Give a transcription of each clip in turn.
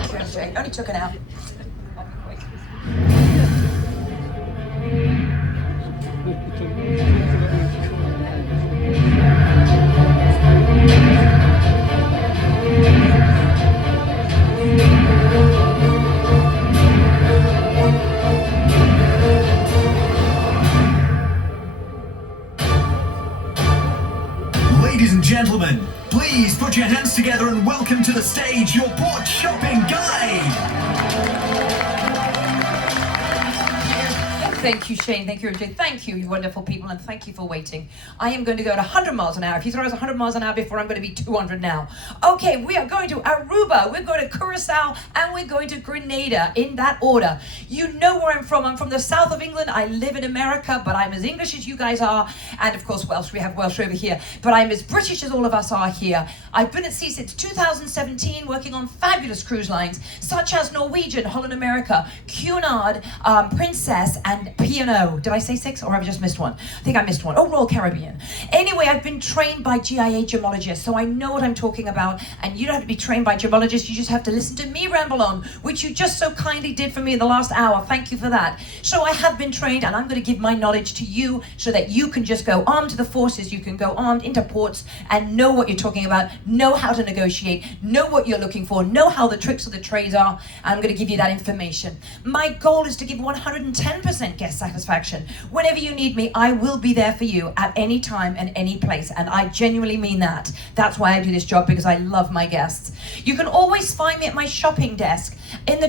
Thank you, MJ. Only took an hour. Ladies and gentlemen, please put your hands together and welcome to the stage your port shopping guide. Thank you, Shane. Thank you, MJ. Thank you, you wonderful people, and thank you for waiting. I am going to go at 100 miles an hour. If you thought I was 100 miles an hour before, I'm going to be 200 now. Okay, we are going to Aruba, we're going to Curacao, and we're going to Grenada, in that order. You know where I'm from. I'm from the south of England. I live in America, but I'm as English as you guys are, and of course Welsh. We have Welsh over here, but I'm as British as all of us are here. I've been at sea since 2017, working on fabulous cruise lines, such as Norwegian, Holland America, Cunard, Princess, and P&O. Did I say 6 or have I just missed one? I think I missed one. Oh, Royal Caribbean. Anyway, I've been trained by GIA gemologists, so I know what I'm talking about, and you don't have to be trained by gemologists, you just have to listen to me ramble on, which you just so kindly did for me in the last hour. Thank you for that. So I have been trained, and I'm going to give my knowledge to you so that you can just go armed to the forces, you can go armed into ports and know what you're talking about, know how to negotiate, know what you're looking for, know how the tricks of the trade are, and I'm going to give you that information. My goal is to give 110% guest satisfaction. Whenever you need me, I will be there for you at any time and any place, and I genuinely mean that. That's why I do this job, because I love my guests. You can always find me at my shopping desk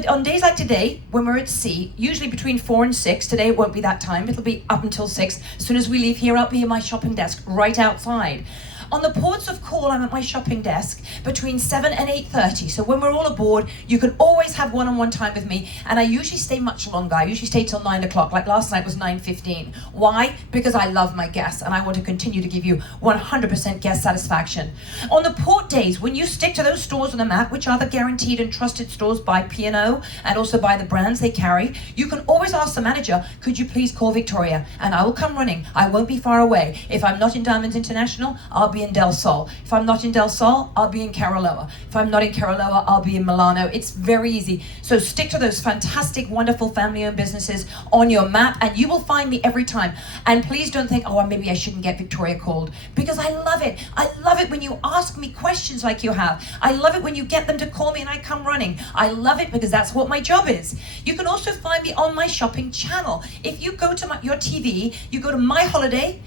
on days like today when we're at sea, usually between 4 and 6. Today it won't be that time, it'll be up until 6. As soon as we leave here, I'll be at my shopping desk right outside. On the ports of call, I'm at my shopping desk between 7 and 8:30. So when we're all aboard, you can always have one-on-one time with me. And I usually stay much longer. I usually stay till 9 o'clock. Like last night was 9:15. Why? Because I love my guests and I want to continue to give you 100% guest satisfaction. On the port days, when you stick to those stores on the map, which are the guaranteed and trusted stores by P&O and also by the brands they carry, you can always ask the manager, could you please call Victoria? And I will come running. I won't be far away. If I'm not in Diamonds International, I'll be in Del Sol. If I'm not in Del Sol, I'll be in Caraloa. If I'm not in Caraloa, I'll be in Milano. It's very easy. So stick to those fantastic, wonderful family-owned businesses on your map, and you will find me every time. And please don't think, oh, maybe I shouldn't get Victoria called, because I love it. I love it when you ask me questions like you have. I love it when you get them to call me and I come running. I love it because that's what my job is. You can also find me on my shopping channel. If you go to your TV, you go to My Holiday,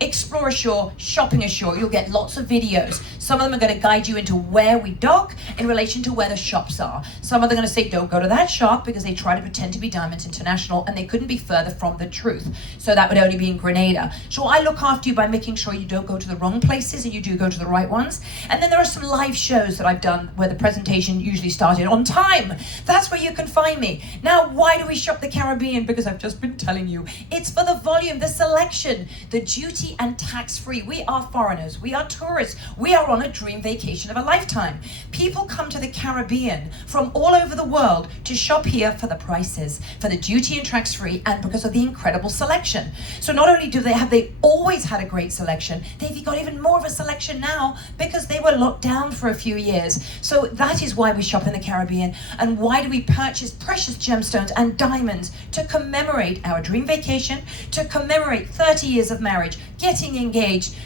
Explore Ashore, Shopping Ashore, you'll get lots of videos. Some of them are going to guide you into where we dock in relation to where the shops are. Some of them are going to say, don't go to that shop, because they try to pretend to be Diamonds International and they couldn't be further from the truth. So that would only be in Grenada. So I look after you by making sure you don't go to the wrong places and you do go to the right ones. And then there are some live shows that I've done where the presentation usually started on time. That's where you can find me. Now, why do we shop the Caribbean? Because I've just been telling you. It's for the volume, the selection, the duty and tax-free. We are foreigners. We are tourists. We are on a dream vacation of a lifetime. People come to the Caribbean from all over the world to shop here for the prices, for the duty and tax-free, and because of the incredible selection. So not only do they always had a great selection, they've got even more of a selection now because they were locked down for a few years. So that is why we shop in the Caribbean, and why do we purchase precious gemstones and diamonds to commemorate our dream vacation, to commemorate 30 years of marriage, getting engaged,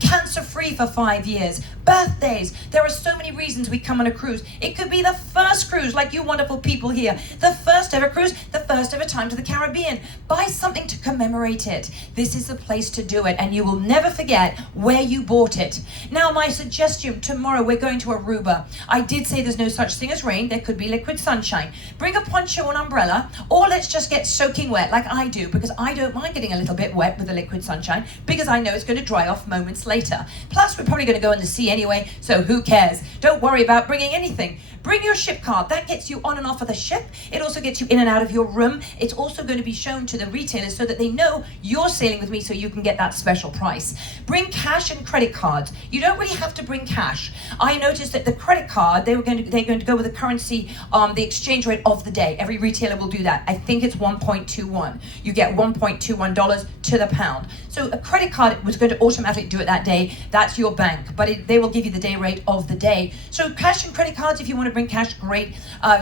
cancer-free for 5 years, birthdays. There are so many reasons we come on a cruise. It could be the first cruise, like you wonderful people here, the first ever cruise, the first ever time to the Caribbean. Buy something to commemorate it. This is the place to do it, and you will never forget where you bought it. Now, my suggestion, tomorrow we're going to Aruba. I did say there's no such thing as rain. There could be liquid sunshine. Bring a poncho and umbrella, or let's just get soaking wet like I do, because I don't mind getting a little bit wet with the liquid sunshine, because I know it's going to dry off moments later. Plus, we're probably going to go in the sea anyway, so who cares? Don't worry about bringing anything. Bring your ship card. That gets you on and off of the ship. It also gets you in and out of your room. It's also going to be shown to the retailers so that they know you're sailing with me, so you can get that special price. Bring cash and credit cards. You don't really have to bring cash. I noticed that the credit card, they're going to go with the currency, the exchange rate of the day. Every retailer will do that. I think it's 1.21. You get $1.21 to the pound. So a credit card was going to automatically do it that day. That's your bank, but they will give you the day rate of the day. So cash and credit cards, if you want to bring cash, great.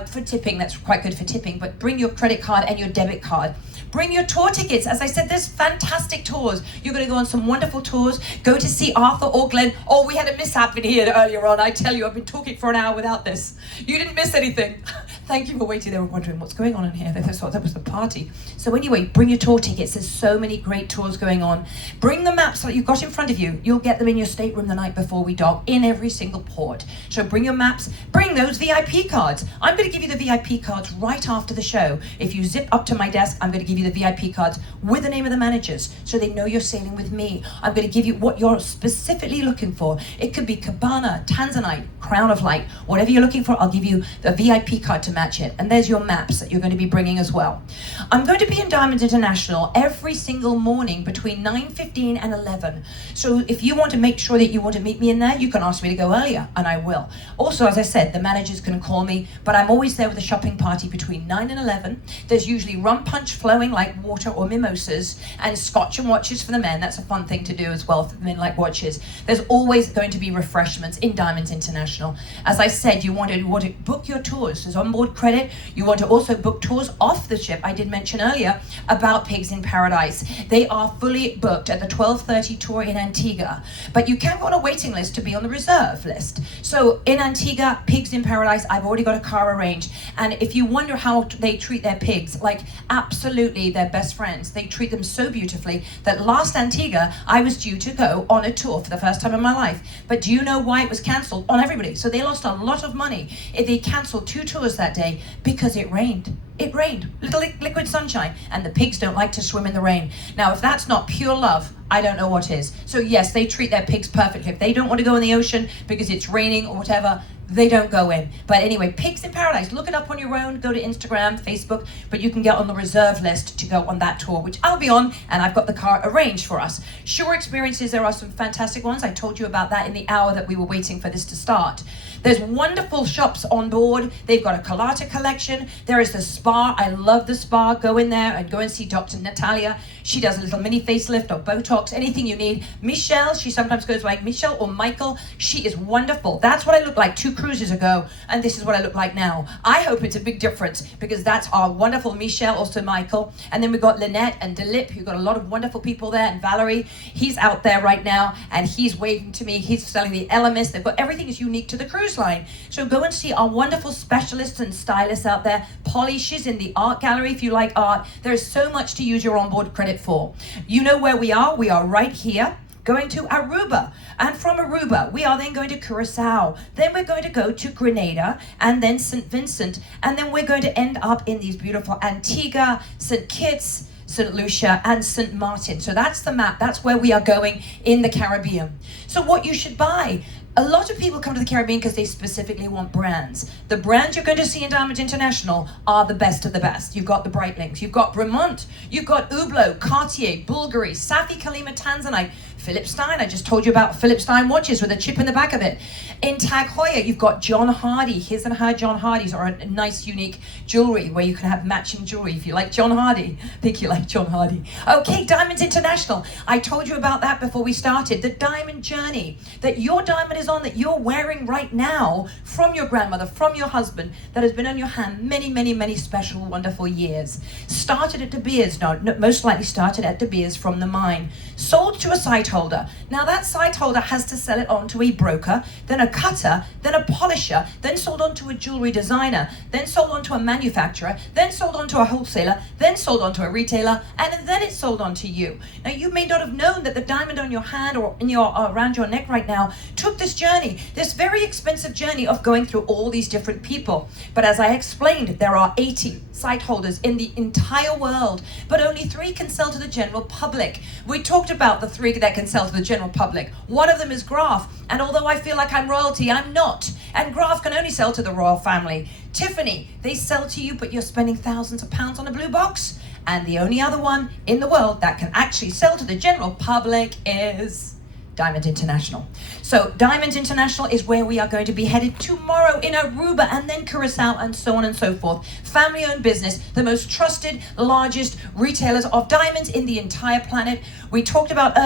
For tipping, that's quite good for tipping, but bring your credit card and your debit card. Bring your tour tickets. As I said, there's fantastic tours. You're going to go on some wonderful tours. Go to see Arthur or Glenn. Oh, we had a mishap in here earlier on. I tell you, I've been talking for an hour without this. You didn't miss anything. Thank you for waiting. They were wondering what's going on in here. They thought that was the party. So anyway, bring your tour tickets. There's so many great tours going on. Bring the maps that you've got in front of you. You'll get them in your stateroom the night before we dock in every single port. So bring your maps. Bring those VIP cards. I'm going to give you the VIP cards right after the show. If you zip up to my desk, I'm going to give you the VIP cards with the name of the managers so they know you're sailing with me. I'm going to give you what you're specifically looking for. It could be Cabana, Tanzanite, Crown of Light, whatever you're looking for. I'll give you the VIP card to match it. And there's your maps that you're going to be bringing as well. I'm going to be in Diamond International every single morning between 9:15 and 11. So if you want to make sure that you want to meet me in there, you can ask me to go earlier, and I will. Also, as I said, the managers can call me, but I'm always there with a shopping party between 9 and 11. There's usually rum punch flowing like water or mimosas, and scotch and watches for the men. That's a fun thing to do as well for the men like watches. There's always going to be refreshments in Diamonds International. As I said, you want to book your tours. There's onboard credit. You want to also book tours off the ship. I did mention earlier about Pigs in Paradise. They are fully booked at the 12:30 tour in Antigua, but you can go on a waiting list to be on the reserve list. So in Antigua, Pigs in Paradise, I've already got a car arranged. And if you wonder how they treat their pigs, like absolutely they're best friends. They treat them so beautifully that last Antigua, I was due to go on a tour for the first time in my life. But do you know why it was cancelled on everybody? So they lost a lot of money. They cancelled 2 tours that day because it rained. It rained, little liquid sunshine, and the pigs don't like to swim in the rain. Now, if that's not pure love, I don't know what is. So yes, they treat their pigs perfectly. If they don't want to go in the ocean because it's raining or whatever, they don't go in. But anyway, Pigs in Paradise, look it up on your own, go to Instagram, Facebook, but you can get on the reserve list to go on that tour, which I'll be on, and I've got the car arranged for us. Shore experiences, there are some fantastic ones. I told you about that in the hour that we were waiting for this to start. There's wonderful shops on board. They've got a Colata collection. There is the spa. I love the spa. Go in there and go and see Dr. Natalia. She does a little mini facelift or Botox, anything you need. Michelle, she sometimes goes like Michelle or Michael. She is wonderful. That's what I looked like 2 cruises ago, and this is what I look like now. I hope it's a big difference because that's our wonderful Michelle, also Michael. And then we've got Lynette and Dilip. You've got a lot of wonderful people there. And Valerie, he's out there right now, and he's waving to me. He's selling the LMS. They've got everything is unique to the cruise line. So go and see our wonderful specialists and stylists out there. Polly, she's in the art gallery if you like art. There's so much to use your onboard credit for. You know where we are. We are right here, going to Aruba. And from Aruba, we are then going to Curacao. Then we're going to go to Grenada and then St. Vincent. And then we're going to end up in these beautiful Antigua, St. Kitts, St. Lucia, and St. Martin. So that's the map. That's where we are going in the Caribbean. So what you should buy. A lot of people come to the Caribbean because they specifically want brands. The brands you're going to see in Diamond International are the best of the best. You've got the Breitlings, you've got Bremont, you've got Hublot, Cartier, Bulgari, Safi Kalima Tanzanite, Philip Stein. I just told you about Philip Stein watches with a chip in the back of it. In Tag Heuer, you've got John Hardy. His and her John Hardys are a nice, unique jewelry where you can have matching jewelry if you like John Hardy. I think you like John Hardy. Okay, Diamonds International. I told you about that before we started. The diamond journey that your diamond is on, that you're wearing right now from your grandmother, from your husband, that has been on your hand many, many, many special, wonderful years. Started at De Beers, no, most likely started at De Beers from the mine. Sold to a site holder. Now that site holder has to sell it on to a broker, then a cutter, then a polisher, then sold on to a jewelry designer, then sold on to a manufacturer, then sold on to a wholesaler, then sold on to a retailer, and then it's sold on to you. Now you may not have known that the diamond on your hand or in your around your neck right now took this journey, this very expensive journey of going through all these different people. But as I explained, there are 80 site holders in the entire world, but only 3 can sell to the general public. We talked about the 3 that can sell to the general public. One of them is Graf, and although I feel like I'm royalty, I'm not. And Graf can only sell to the royal family. Tiffany, they sell to you, but you're spending thousands of pounds on a blue box. And the only other one in the world that can actually sell to the general public is Diamond International. So Diamond International is where we are going to be headed tomorrow in Aruba and then Curacao and so on and so forth. Family-owned business, the most trusted, largest retailers of diamonds in the entire planet. We talked about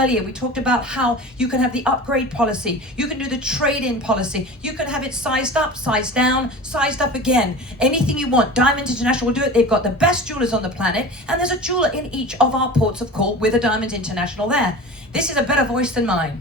how you can have the upgrade policy, you can do the trade-in policy, you can have it sized up, sized down, sized up again. Anything you want, Diamond International will do it. They've got the best jewelers on the planet, and there's a jeweler in each of our ports of call with a Diamond International there. This is a better voice than mine.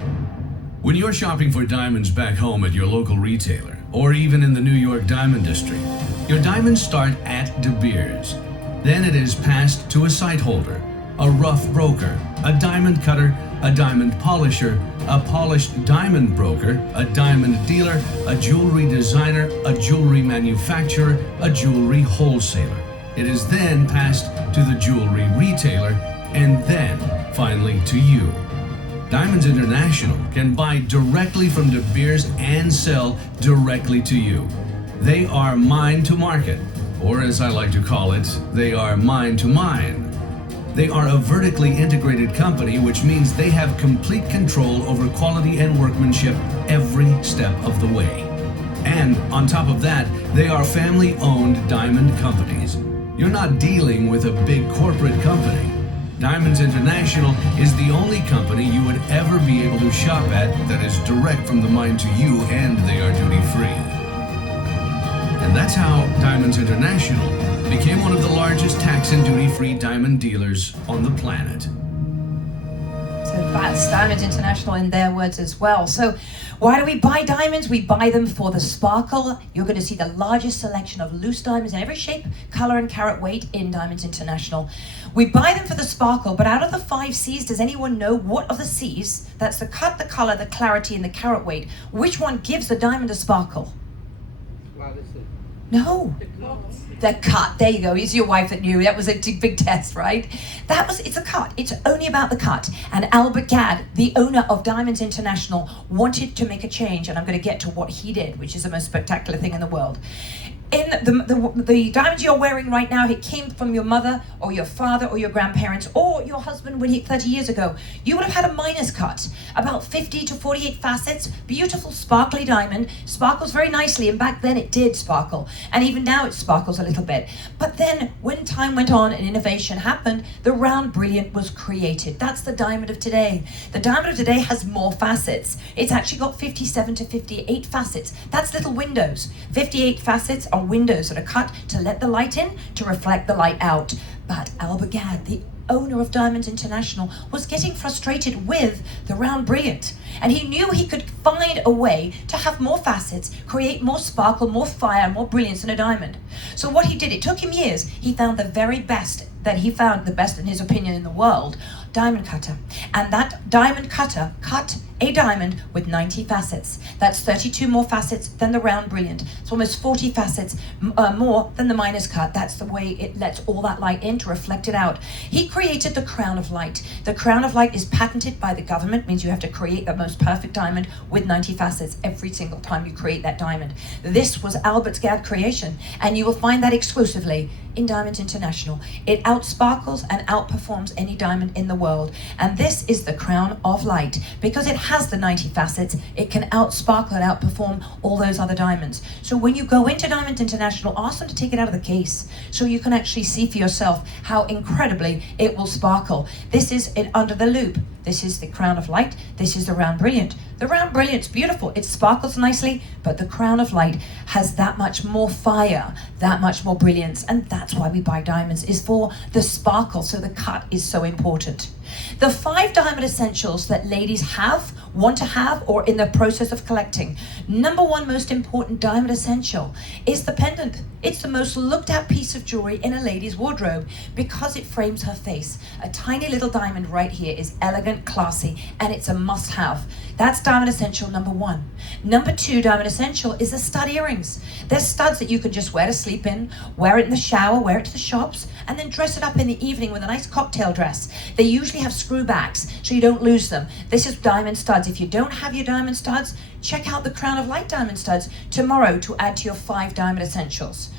When you're shopping for diamonds back home at your local retailer, or even in the New York Diamond District, your diamonds start at De Beers. Then it is passed to a site holder, a rough broker, a diamond cutter, a diamond polisher, a polished diamond broker, a diamond dealer, a jewelry designer, a jewelry manufacturer, a jewelry wholesaler. It is then passed to the jewelry retailer, and then finally to you. Diamonds International can buy directly from De Beers and sell directly to you. They are mine to market, or as I like to call it, they are mine to mine. They are a vertically integrated company, which means they have complete control over quality and workmanship every step of the way. And on top of that, they are family-owned diamond companies. You're not dealing with a big corporate company. Diamonds International is the only company you would ever be able to shop at that is direct from the mine to you, and they are duty-free. And that's how Diamonds International became one of the largest tax and duty-free diamond dealers on the planet. So that's Diamond International in their words as well. So why do we buy diamonds? We buy them for the sparkle. You're going to see the largest selection of loose diamonds in every shape, color, and carat weight in Diamonds International. We buy them for the sparkle, but out of the 5 C's, does anyone know what of the C's, that's the cut, the color, the clarity, and the carat weight, which one gives the diamond a sparkle? No. The cut. There you go. It's your wife that knew. That was a big test, right? It's a cut. It's only about the cut. And Albert Gadd, the owner of Diamonds International, wanted to make a change, and I'm going to get to what he did, which is the most spectacular thing in the world. In the diamonds you're wearing right now, it came from your mother or your father or your grandparents or your husband when 30 years ago. You would have had a minus cut, about 50 to 48 facets, beautiful sparkly diamond, sparkles very nicely, and back then it did sparkle, and even now it sparkles a little bit. But then when time went on and innovation happened, the round brilliant was created. That's the diamond of today. The diamond of today has more facets. It's actually got 57 to 58 facets. That's little windows. 58 facets are windows that are cut to let the light in, to reflect the light out. But Albert Gadd, the owner of Diamonds International, was getting frustrated with the round brilliant, and he knew he could find a way to have more facets, create more sparkle, more fire, more brilliance in a diamond. So what he did, it took him years. He found the very best, the best in his opinion in the world, diamond cutter. And that diamond cutter cut a diamond with 90 facets. That's 32 more facets than the round brilliant. It's almost 40 facets more than the minus cut. That's the way it lets all that light in to reflect it out. He created the crown of light. The crown of light is patented by the government, means you have to create the most perfect diamond with 90 facets every single time you create that diamond. This was Albert Gadd's creation, and you will find that exclusively in Diamonds International. It outsparkles and outperforms any diamond in the world. And this is the crown of light. Because it has the 90 facets, it can outsparkle and outperform all those other diamonds. So when you go into Diamonds International, ask them to take it out of the case so you can actually see for yourself how incredibly it will sparkle. This is it under the loop. This is the crown of light. This is the round brilliant. The round brilliant's beautiful. It sparkles nicely, but the crown of light has that much more fire, that much more brilliance, and that's why we buy diamonds, is for the sparkle. So the cut is so important. The 5 diamond essentials that ladies want to have, or in the process of collecting. Number 1 most important diamond essential is the pendant. It's the most looked at piece of jewelry in a lady's wardrobe because it frames her face. A tiny little diamond right here is elegant, classy, and it's a must-have. That's diamond essential number 1. Number 2 diamond essential is the stud earrings. They're studs that you can just wear to sleep in, wear it in the shower, wear it to the shops, and then dress it up in the evening with a nice cocktail dress. They usually have screw backs so you don't lose them. This is diamond studs. If you don't have your diamond studs, check out the Crown of Light diamond studs tomorrow to add to your 5 diamond essentials.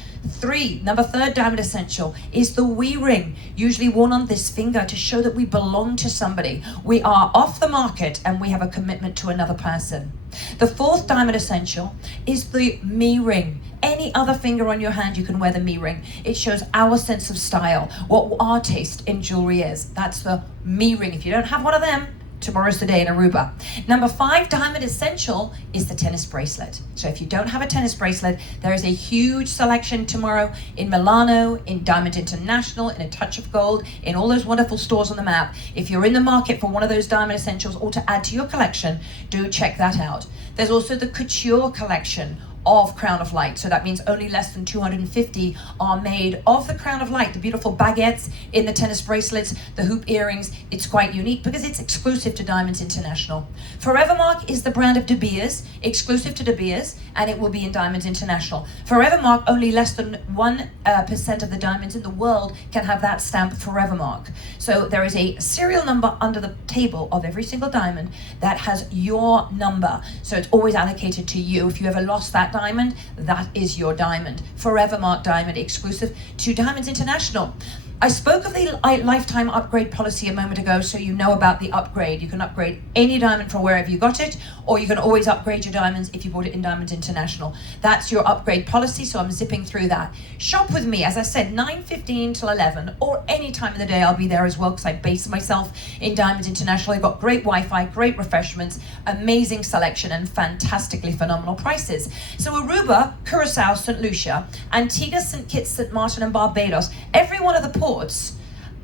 Number third diamond essential is the we ring, usually worn on this finger to show that we belong to somebody. We are off the market and we have a commitment to another person. The fourth diamond essential is the me ring. Any other finger on your hand, you can wear the me ring. It shows our sense of style, what our taste in jewelry is. That's the me ring. If you don't have one of them, tomorrow's the day in Aruba. Number 5 diamond essential is the tennis bracelet. So if you don't have a tennis bracelet, there is a huge selection tomorrow in Milano, in Diamond International, in A Touch of Gold, in all those wonderful stores on the map. If you're in the market for one of those diamond essentials or to add to your collection, do check that out. There's also the couture collection of Crown of Light. So that means only less than 250 are made of the Crown of Light. The beautiful baguettes in the tennis bracelets, the hoop earrings. It's quite unique because it's exclusive to Diamonds International. Forevermark is the brand of De Beers, exclusive to De Beers, and it will be in Diamonds International. Forevermark, only less than 1% of the diamonds in the world can have that stamp Forevermark. So there is a serial number under the table of every single diamond that has your number. So it's always allocated to you. If you ever lost that diamond, that is your diamond. Forevermark diamond, exclusive to Diamonds International. I spoke of the lifetime upgrade policy a moment ago, so you know about the upgrade. You can upgrade any diamond from wherever you got it, or you can always upgrade your diamonds if you bought it in Diamonds International. That's your upgrade policy, so I'm zipping through that. Shop with me, as I said, 9:15 till 11, or any time of the day I'll be there as well, because I base myself in Diamonds International. I've got great Wi-Fi, great refreshments, amazing selection, and fantastically phenomenal prices. So Aruba, Curacao, St. Lucia, Antigua, St. Kitts, St. Martin, and Barbados, every one of the ports,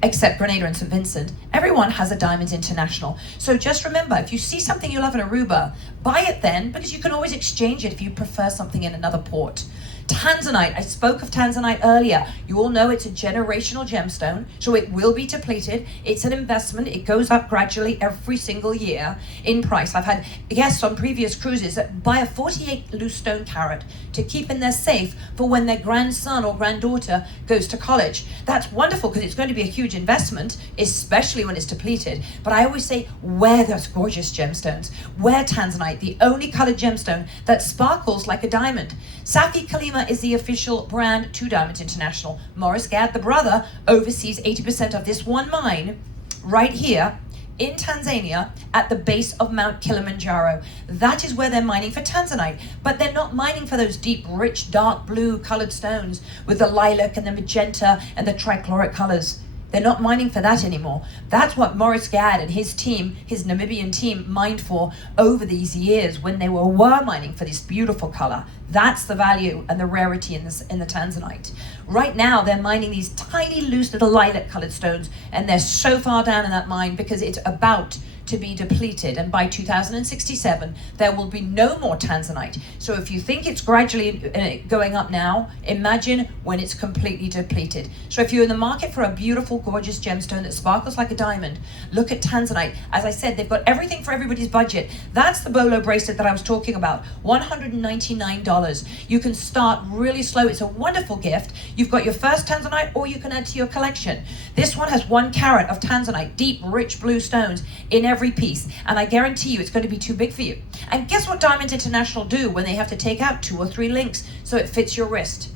except Grenada and St. Vincent, everyone has a Diamonds International. So just remember, if you see something you love in Aruba, buy it then, because you can always exchange it if you prefer something in another port. Tanzanite, I spoke of Tanzanite earlier. You all know it's a generational gemstone, so it will be depleted. It's an investment. It goes up gradually every single year in price. I've had guests on previous cruises that buy a 48 loose stone carat to keep in their safe for when their grandson or granddaughter goes to college. That's wonderful because it's going to be a huge investment, especially when it's depleted. But I always say, wear those gorgeous gemstones. Wear Tanzanite, the only colored gemstone that sparkles like a diamond. Safi Kalima is the official brand to Diamonds International. Morris Gadd, the brother, oversees 80% of this one mine right here in Tanzania at the base of Mount Kilimanjaro. That is where they're mining for Tanzanite, but they're not mining for those deep, rich, dark blue colored stones with the lilac and the magenta and the trichloric colors. They're not mining for that anymore. That's what Morris Gadd and his team, his Namibian team, mined for over these years when they were mining for this beautiful color. That's the value and the rarity in the Tanzanite. Right now, they're mining these tiny, loose little lilac-colored stones, and they're so far down in that mine because it's about to be depleted, and by 2067 there will be no more Tanzanite. So if you think it's gradually going up now, imagine when it's completely depleted. So if you're in the market for a beautiful, gorgeous gemstone that sparkles like a diamond, look at Tanzanite. As I said, they've got everything for everybody's budget. That's the bolo bracelet that I was talking about, $199. You can start really slow. It's a wonderful gift. You've got your first Tanzanite, or you can add to your collection. This one has 1 carat of Tanzanite, deep, rich blue stones in every piece, and I guarantee you it's going to be too big for you. And guess what Diamonds International do when they have to take out 2 or 3 links so it fits your wrist?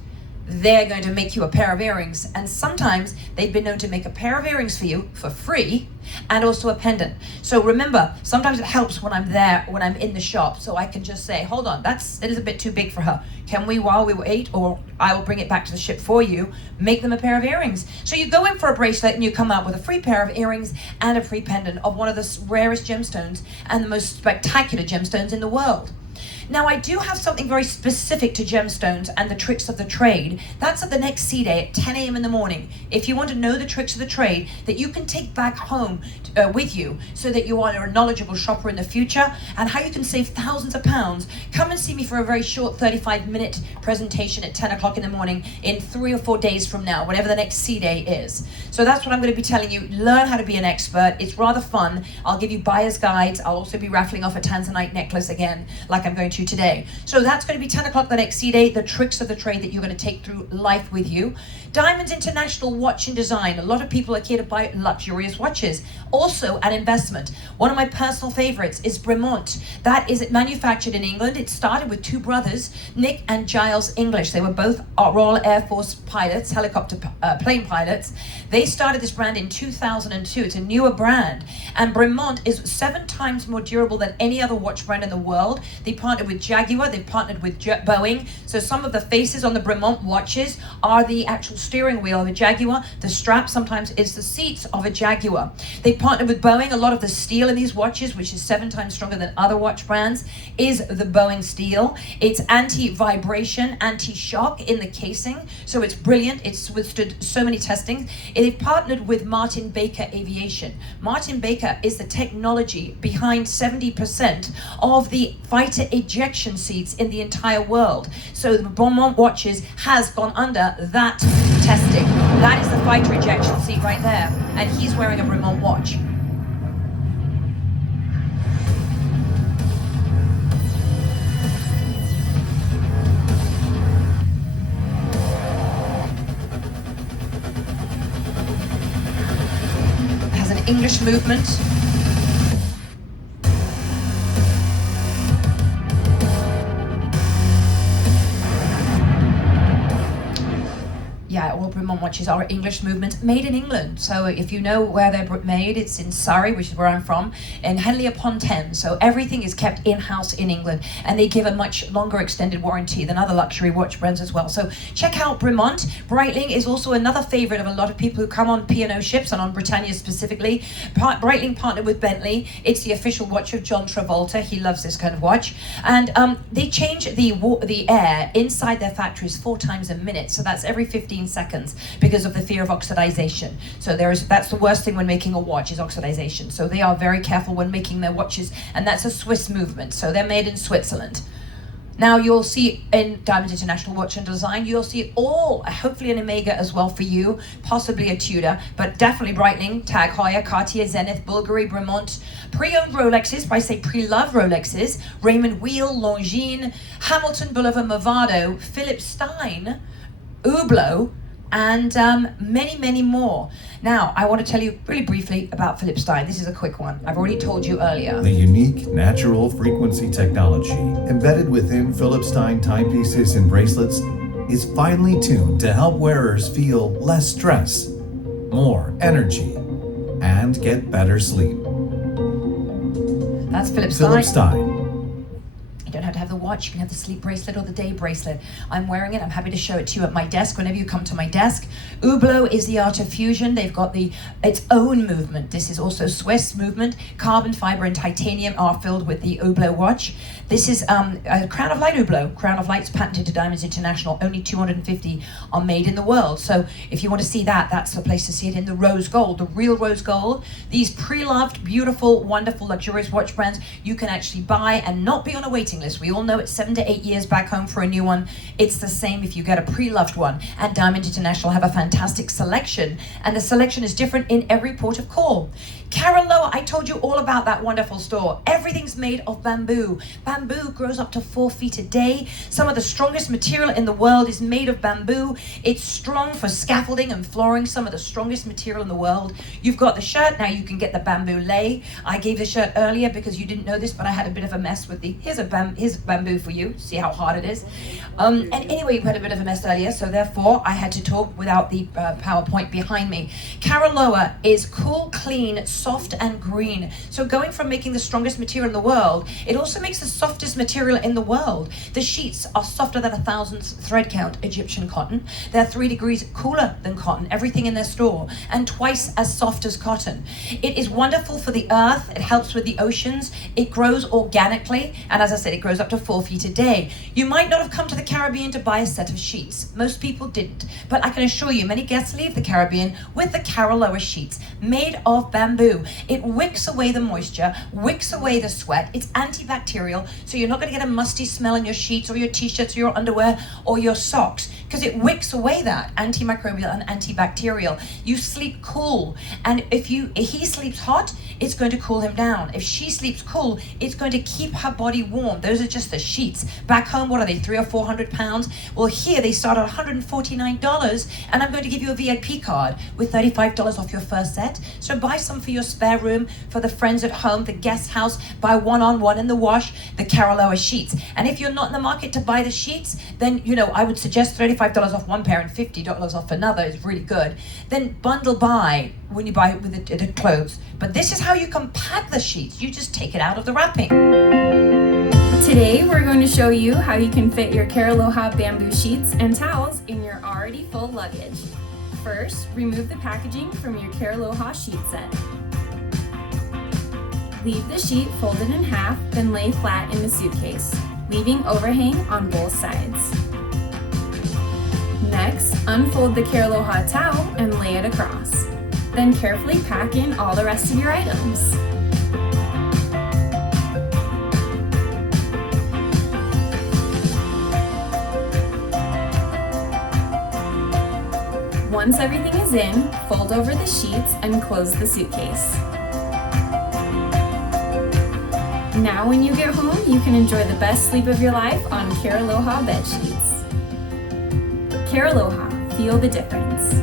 They're going to make you a pair of earrings, and sometimes they've been known to make a pair of earrings for you for free and also a pendant. So remember, sometimes it helps when I'm there, when I'm in the shop, so I can just say, hold on, that's a little bit too big for her. Can we, while we wait, or I will bring it back to the ship for you, make them a pair of earrings? So you go in for a bracelet and you come out with a free pair of earrings and a free pendant of one of the rarest gemstones and the most spectacular gemstones in the world. Now, I do have something very specific to gemstones and the tricks of the trade. That's at the next sea day at 10 a.m. in the morning. If you want to know the tricks of the trade that you can take back home with you so that you are a knowledgeable shopper in the future and how you can save thousands of pounds, come and see me for a very short 35-minute presentation at 10 o'clock in the morning in 3 or 4 days from now, whatever the next sea day is. So that's what I'm going to be telling you. Learn how to be an expert. It's rather fun. I'll give you buyer's guides. I'll also be raffling off a Tanzanite necklace again, like I'm going to you today. So that's going to be 10 o'clock the next C-Day, the tricks of the trade that you're going to take through life with you. Diamonds International Watch and Design. A lot of people are here to buy luxurious watches. Also an investment. One of my personal favorites is Bremont. That is manufactured in England. It started with two brothers, Nick and Giles English. They were both Royal Air Force pilots, helicopter plane pilots. They started this brand in 2002. It's a newer brand. And Bremont is 7 times more durable than any other watch brand in the world. They partnered with Jaguar. They've partnered with Boeing. So some of the faces on the Bremont watches are the actual steering wheel of a Jaguar. The strap sometimes is the seats of a Jaguar. They partnered with Boeing. A lot of the steel in these watches, which is 7 times stronger than other watch brands, is the Boeing steel. It's anti-vibration, anti-shock in the casing. So it's brilliant. It's withstood so many testings. They've partnered with Martin Baker Aviation. Martin Baker is the technology behind 70% of the fighter ejection seats in the entire world. So the Bremont watches has gone under that testing. That is the fighter ejection seat right there. And he's wearing a Bremont watch. Has an English movement. Yeah, all Bremont watches are English movement, made in England. So if you know where they're made, it's in Surrey, which is where I'm from, in Henley upon Thames. So everything is kept in-house in England, and they give a much longer extended warranty than other luxury watch brands as well. So check out Bremont. Breitling is also another favorite of a lot of people who come on P&O ships and on Britannia specifically. Breitling partnered with Bentley. It's the official watch of John Travolta. He loves this kind of watch. And they change the air inside their factories 4 times a minute. So that's every 15 seconds because of the fear of oxidization. So that's the worst thing when making a watch is oxidization. So they are very careful when making their watches, and that's a Swiss movement. So they're made in Switzerland. Now you'll see in Diamonds International Watch and Design, you'll see all, hopefully an Omega as well for you, possibly a Tudor, but definitely Breitling, Tag Heuer, Cartier, Zenith, Bulgari, Bremont, pre-owned Rolexes, I say pre-loved Rolexes, Raymond Weil, Longines, Hamilton, Bulliver, Movado, Philip Stein, Hublot, and many, many more. Now, I want to tell you really briefly about Philip Stein. This is a quick one. I've already told you earlier. The unique natural frequency technology embedded within Philip Stein timepieces and bracelets is finely tuned to help wearers feel less stress, more energy, and get better sleep. That's Philip Stein. Philip Stein. You don't have to have the watch, you can have the sleep bracelet or the day bracelet. I'm wearing it, I'm happy to show it to you at my desk whenever you come to my desk. Hublot is the art of fusion. They've got its own movement. This is also Swiss movement. Carbon fiber and titanium are filled with the Hublot watch. This is a Crown of Light Hublot. Crown of Light's patented to Diamonds International. Only 250 are made in the world. So if you want to see that, that's the place to see it in the rose gold, the real rose gold. These pre-loved, beautiful, wonderful, luxurious watch brands you can actually buy and not be on a waiting list. We all know it's 7 to 8 years back home for a new one. It's the same if you get a pre-loved one. And Diamond International have a fantastic selection, and the selection is different in every port of call. Karen Lower, I told you all about that wonderful store. Everything's made of bamboo. Bamboo grows up to 4 feet a day. Some of the strongest material in the world is made of bamboo. It's strong for scaffolding and flooring, some of the strongest material in the world. You've got the shirt, now you can get the bamboo lei. I gave the shirt earlier because you didn't know this, but I had a bit of a mess with here's bamboo for you, see how hard it is. And anyway, you had a bit of a mess earlier, so therefore I had to talk without the PowerPoint behind me. Karen Lower is cool, clean, soft and green. So going from making the strongest material in the world, it also makes the softest material in the world. The sheets are softer than 1,000th thread count Egyptian cotton. They're 3 degrees cooler than cotton, everything in their store, and twice as soft as cotton. It is wonderful for the earth. It helps with the oceans. It grows organically, and as I said, it grows up to 4 feet a day. You might not have come to the Caribbean to buy a set of sheets. Most people didn't, but I can assure you many guests leave the Caribbean with the Karen Lower sheets made of bamboo. It wicks away the moisture, wicks away the sweat. It's antibacterial, so you're not going to get a musty smell in your sheets or your t-shirts or your underwear or your socks. because it wicks away that antimicrobial and antibacterial. You sleep cool, and if he sleeps hot, it's going to cool him down. If she sleeps cool, it's going to keep her body warm. Those are just the sheets. Back home, what are they, 300 or 400 pounds? Well, here they start at $149, and I'm going to give you a VIP card with $35 off your first set. So buy some for your spare room, for the friends at home, the guest house, buy one-on-one in the wash, the Curacao sheets. And if you're not in the market to buy the sheets, then, I would suggest $35 off one pair and $50 off another is really good. Then bundle buy when you buy it with the clothes. But this is how you can pack the sheets. You just take it out of the wrapping. Today, we're going to show you how you can fit your Curacao bamboo sheets and towels in your already full luggage. First, remove the packaging from your Curacao sheet set. Leave the sheet folded in half, then lay flat in the suitcase, leaving overhang on both sides. Next, unfold the Curacao towel and lay it across. Then carefully pack in all the rest of your items. Once everything is in, fold over the sheets and close the suitcase. Now when you get home, you can enjoy the best sleep of your life on Curacao bed sheets. Curacao, feel the difference.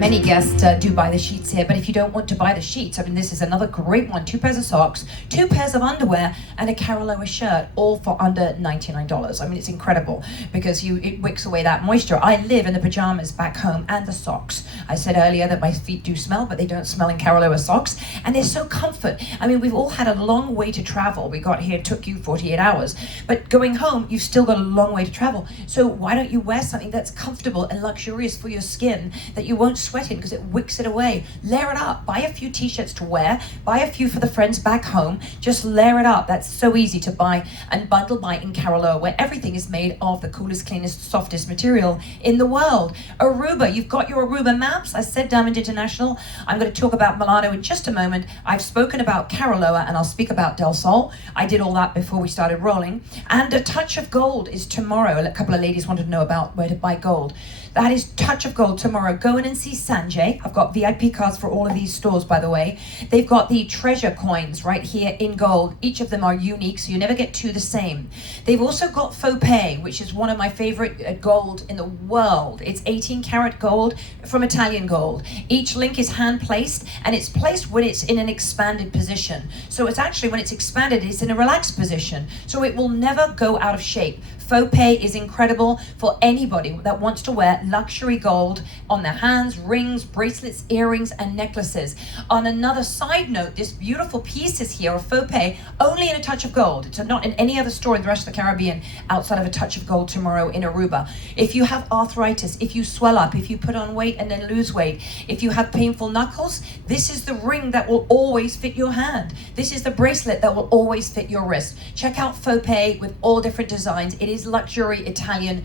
Many guests do buy the sheets here, but if you don't want to buy the sheets, this is another great one. 2 pairs of socks, 2 pairs of underwear, and a Curacao shirt, all for under $99. It's incredible because it wicks away that moisture. I live in the pajamas back home and the socks. I said earlier that my feet do smell, but they don't smell in Curacao socks, and they're so comfort. We've all had a long way to travel. We got here, it took you 48 hours, but going home, you've still got a long way to travel. So why don't you wear something that's comfortable and luxurious for your skin that you won't sweat in because it wicks it away? Layer it up. Buy a few t-shirts to wear. Buy a few for the friends back home. Just layer it up. That's so easy to buy and bundle buy in Curacao, where everything is made of the coolest, cleanest, softest material in the world. Aruba. You've got your Aruba maps. I said Diamond International. I'm going to talk about Milano in just a moment. I've spoken about Curacao and I'll speak about Del Sol. I did all that before we started rolling. And A Touch of Gold is tomorrow. A couple of ladies wanted to know about where to buy gold. That is Touch of Gold tomorrow. Go in and see Sanjay. I've got VIP cards for all of these stores, by the way. They've got the treasure coins right here in gold. Each of them are unique, so you never get 2 the same. They've also got faux pay, which is one of my favorite gold in the world. It's 18 karat gold from Italian gold. Each link is hand placed, and it's placed when it's in an expanded position. So it's actually, when it's expanded, it's in a relaxed position. So it will never go out of shape. Faux pay is incredible for anybody that wants to wear luxury gold on their hands, rings, bracelets, earrings, and necklaces. On another side note, this beautiful pieces here of faux pay only in A Touch of Gold. It's not in any other store in the rest of the Caribbean outside of A Touch of Gold tomorrow in Aruba. If you have arthritis, if you swell up, if you put on weight and then lose weight, if you have painful knuckles, this is the ring that will always fit your hand. This is the bracelet that will always fit your wrist. Check out faux pay with all different designs. It is luxury Italian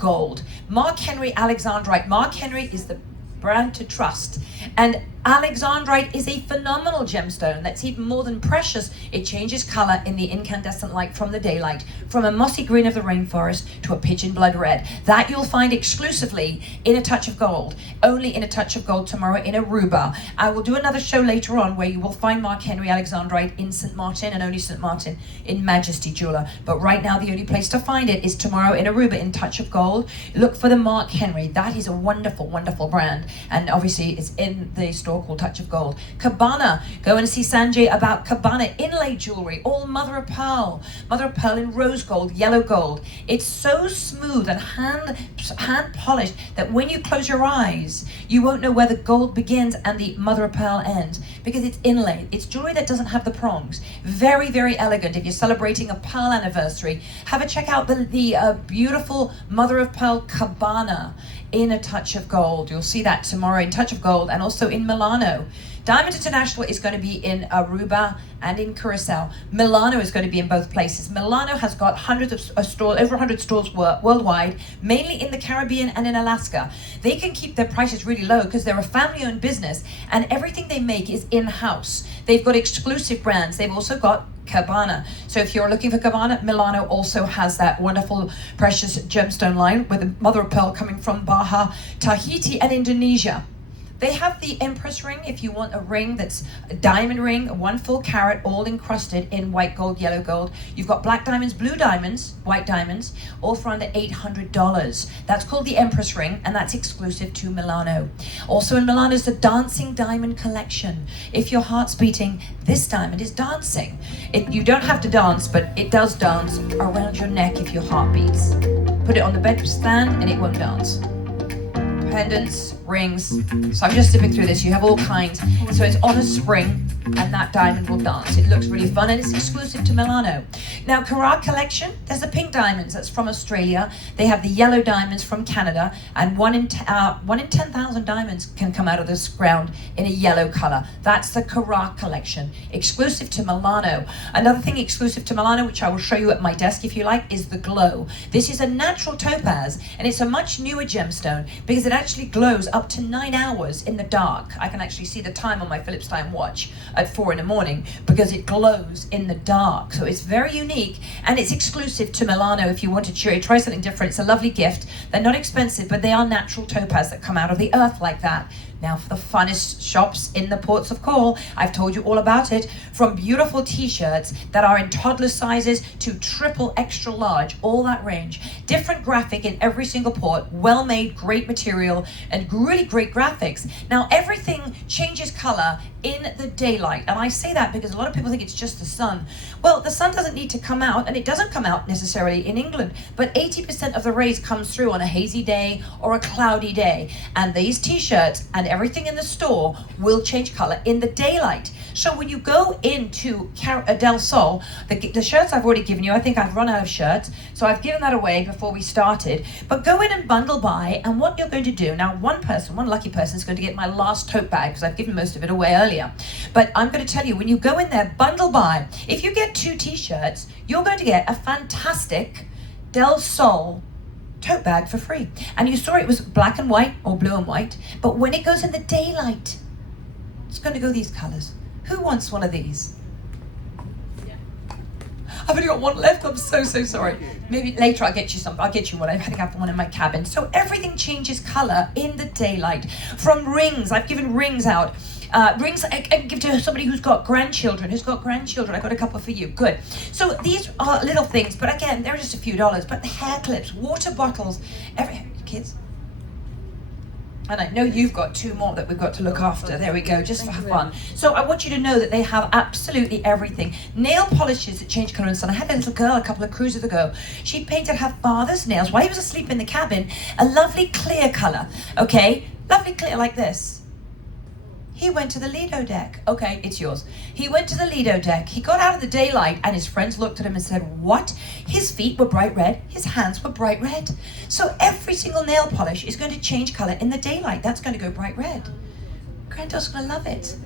gold. Mark Henry Alexandrite. Mark Henry is the brand to trust. And Alexandrite is a phenomenal gemstone that's even more than precious. It changes color in the incandescent light from the daylight, from a mossy green of the rainforest to a pigeon blood red. That you'll find exclusively in A Touch of Gold, only in A Touch of Gold tomorrow in Aruba. I will do another show later on where you will find Mark Henry Alexandrite in St. Martin, and only St. Martin in Majesty Jeweler. But right now the only place to find it is tomorrow in Aruba in Touch of Gold. Look for the Mark Henry. That is a wonderful, wonderful brand. And obviously it's in the store called Touch of Gold. Cabana, go and see Sanjay about Cabana inlay jewelry, all mother of pearl in rose gold, yellow gold. It's so smooth and hand polished that when you close your eyes, you won't know where the gold begins and the mother of pearl ends, because it's inlaid. It's jewelry that doesn't have the prongs. Very, very elegant. If you're celebrating a pearl anniversary, have a check out the beautiful mother of pearl Cabana in A Touch of Gold. You'll see that tomorrow in Touch of Gold and also in Milano. Diamond International is going to be in Aruba and in Curacao. Milano is going to be in both places. Milano has got hundreds of stores, over 100 stores worldwide, mainly in the Caribbean and in Alaska. They can keep their prices really low because they're a family-owned business, and everything they make is in-house. They've got exclusive brands. They've also got Cabana. So if you're looking for Cabana, Milano also has that wonderful precious gemstone line with a mother of pearl coming from Baja, Tahiti, and Indonesia. They have the Empress ring if you want a ring that's a diamond ring, 1 full carat, all encrusted in white gold, yellow gold. You've got black diamonds, blue diamonds, white diamonds, all for under $800. That's called the Empress ring, and that's exclusive to Milano. Also in Milano is the Dancing Diamond Collection. If your heart's beating, this diamond is dancing. You don't have to dance, but it does dance around your neck if your heart beats. Put it on the bedstand and it won't dance. Pendants, rings. So I'm just zipping through this. You have all kinds. So it's on a spring, and that diamond will dance. It looks really fun, and it's exclusive to Milano. Now, Curacao collection, there's the pink diamonds. That's from Australia. They have the yellow diamonds from Canada, and 1 in 10,000 diamonds can come out of this ground in a yellow color. That's the Curacao collection, exclusive to Milano. Another thing exclusive to Milano, which I will show you at my desk if you like, is the glow. This is a natural topaz, and it's a much newer gemstone because it actually glows up to 9 hours in the dark. I can actually see the time on my Philips time watch at 4 in the morning because it glows in the dark. So it's very unique, and it's exclusive to Milano. If you want to try something different, it's a lovely gift. They're not expensive, but they are natural topaz that come out of the earth like that. Now for the funnest shops in the ports of call, I've told you all about it, from beautiful t-shirts that are in toddler sizes to triple extra large, all that range. Different graphic in every single port, well made, great material, and really great graphics. Now everything changes color in the daylight, and I say that because a lot of people think it's just the sun. Well, the sun doesn't need to come out, and it doesn't come out necessarily in England, but 80% of the rays comes through on a hazy day or a cloudy day, and these t-shirts and everything in the store will change color in the daylight. So when you go into Del Sol, the shirts I've already given you, I think I've run out of shirts, so I've given that away before we started, but go in and bundle buy, and what you're going to do, now one lucky person is going to get my last tote bag because I've given most of it away earlier, but I'm going to tell you, when you go in there, bundle buy, if you get 2 t-shirts, you're going to get a fantastic Del Sol tote bag for free. And you saw it was black and white or blue and white, but when it goes in the daylight, it's going to go these colors. Who wants one of these? I've only got one left. I'm so sorry. Maybe later I'll get you some. I'll get you one. I think I have one in my cabin. So everything changes color in the daylight. From rings, I've given rings out. Rings I can give to somebody who's got grandchildren. I've got a couple for you. Good. So these are little things, but again, they're just a few dollars. But the hair clips, water bottles, kids. And I know you've got 2 more that we've got to look after. There we go, just for fun. So I want you to know that they have absolutely everything. Nail polishes that change color in the sun. I had a little girl a couple of cruises ago. She painted her father's nails while he was asleep in the cabin, a lovely clear color, okay? Lovely clear like this. He went to the Lido deck. Okay, it's yours. He went to the Lido deck. He got out of the daylight, and his friends looked at him and said, what? His feet were bright red. His hands were bright red. So every single nail polish is going to change color in the daylight. That's going to go bright red. Granddad's going to love it.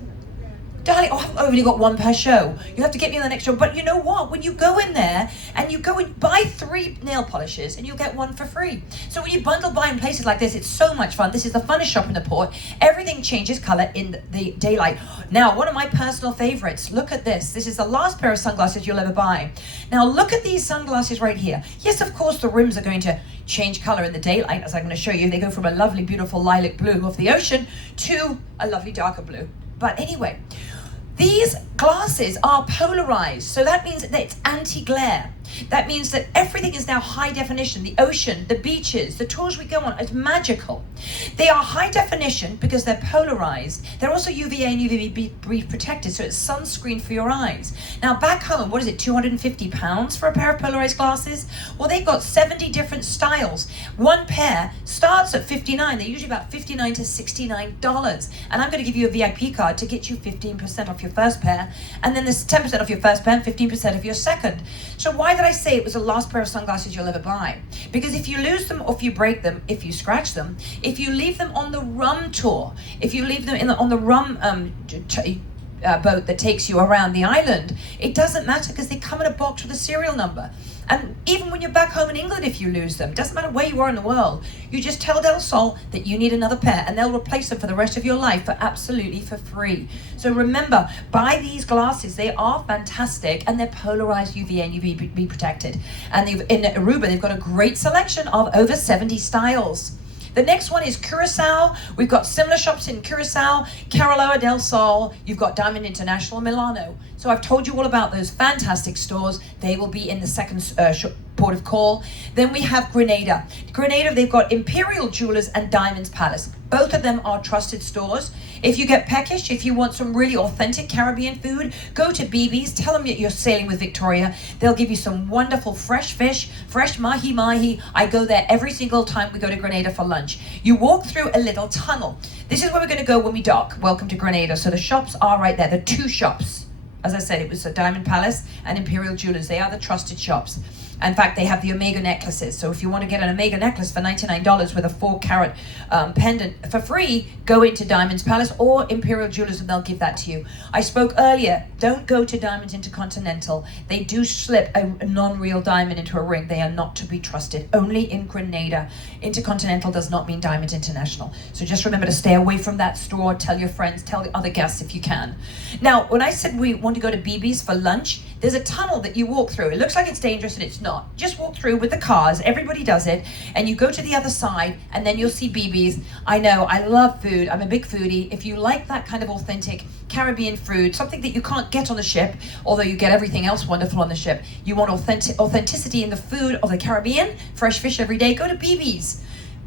Darling, I've only got 1 per show. You have to get me on the next show. But you know what? When you go in there and you go and buy 3 nail polishes and you'll get 1 for free. So when you bundle buy in places like this, it's so much fun. This is the funnest shop in the port. Everything changes color in the daylight. Now, one of my personal favorites, look at this. This is the last pair of sunglasses you'll ever buy. Now, look at these sunglasses right here. Yes, of course, the rims are going to change color in the daylight, as I'm going to show you. They go from a lovely, beautiful lilac blue of the ocean to a lovely darker blue. But anyway, these glasses are polarized, so that means that it's anti-glare. That means that everything is now high definition. The ocean, the beaches, the tours we go on, it's magical. They are high definition because they're polarized. They're also UVA and UVB protected, so it's sunscreen for your eyes. Now back home, what is it, 250 pounds for a pair of polarized glasses? Well, they've got 70 different styles. 1 pair starts at $59. They're usually about $59 to $69. And I'm going to give you a VIP card to get you 15% off your first pair And then there's 10% off your first pair and 15% off your second. So why did I say it was the last pair of sunglasses you'll ever buy? Because if you lose them, or if you break them, if you scratch them, if you leave them on the rum tour, if you leave them on the rum boat that takes you around the island, it doesn't matter because they come in a box with a serial number. And even when you're back home in England, if you lose them, doesn't matter where you are in the world, you just tell Del Sol that you need another pair and they'll replace them for the rest of your life for absolutely for free. So remember, buy these glasses. They are fantastic and they're polarized UVA and UVB protected. And in Aruba, they've got a great selection of over 70 styles. The next one is Curacao. We've got similar shops in Curacao, Carolina del Sol. You've got Diamond International, Milano. So I've told you all about those fantastic stores. They will be in the second port of call. Then we have Grenada. Grenada, they've got Imperial Jewelers and Diamonds Palace. Both of them are trusted stores. If you get peckish, if you want some really authentic Caribbean food, go to BB's. Tell them that you're sailing with Victoria. They'll give you some wonderful fresh fish, fresh mahi-mahi. I go there every single time we go to Grenada for lunch. You walk through a little tunnel. This is where we're going to go when we dock. Welcome to Grenada. So the shops are right there. The two shops. As I said, it was a Diamond Palace and Imperial Jewelers. They are the trusted shops. In fact, they have the Omega necklaces. So if you want to get an Omega necklace for $99 with a 4-carat pendant for free, go into Diamonds Palace or Imperial Jewelers and they'll give that to you. I spoke earlier, don't go to Diamonds Intercontinental. They do slip a non-real diamond into a ring. They are not to be trusted. Only in Grenada. Intercontinental does not mean Diamonds International. So just remember to stay away from that store. Tell your friends, tell the other guests if you can. Now, when I said we want to go to BB's for lunch, there's a tunnel that you walk through. It looks like it's dangerous and it's not. Just walk through with the cars. Everybody does it. And you go to the other side and then you'll see BB's. I know, I love food. I'm a big foodie. If you like that kind of authentic Caribbean food, something that you can't get on the ship, although you get everything else wonderful on the ship, you want authenticity in the food of the Caribbean, fresh fish every day, go to BB's.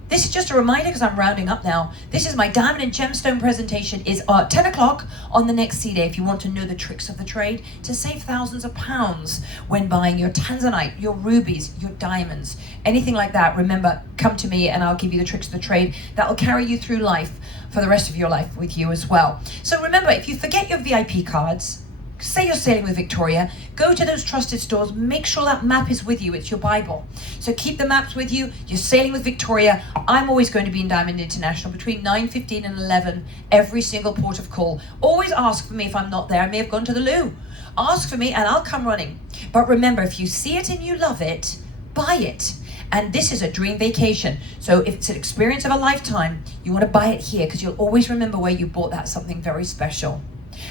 This is just a reminder because I'm rounding up now. This is my diamond and gemstone presentation is 10 o'clock on the next C-Day if you want to know the tricks of the trade to save thousands of pounds when buying your tanzanite, your rubies, your diamonds, anything like that. Remember, come to me and I'll give you the tricks of the trade that will carry you through life for the rest of your life with you as well. So remember, if you forget your VIP cards, say you're sailing with Victoria, go to those trusted stores, make sure that map is with you, it's your Bible. So keep the maps with you, you're sailing with Victoria. I'm always going to be in Diamond International between 9:15 and 11, every single port of call. Always ask for me if I'm not there, I may have gone to the loo. Ask for me and I'll come running. But remember, if you see it and you love it, buy it. And this is a dream vacation. So if it's an experience of a lifetime, you want to buy it here because you'll always remember where you bought that something very special.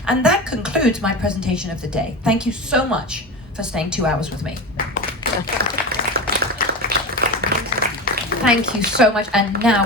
And that concludes my presentation of the day. Thank you so much for staying 2 hours with me. Thank you so much. And now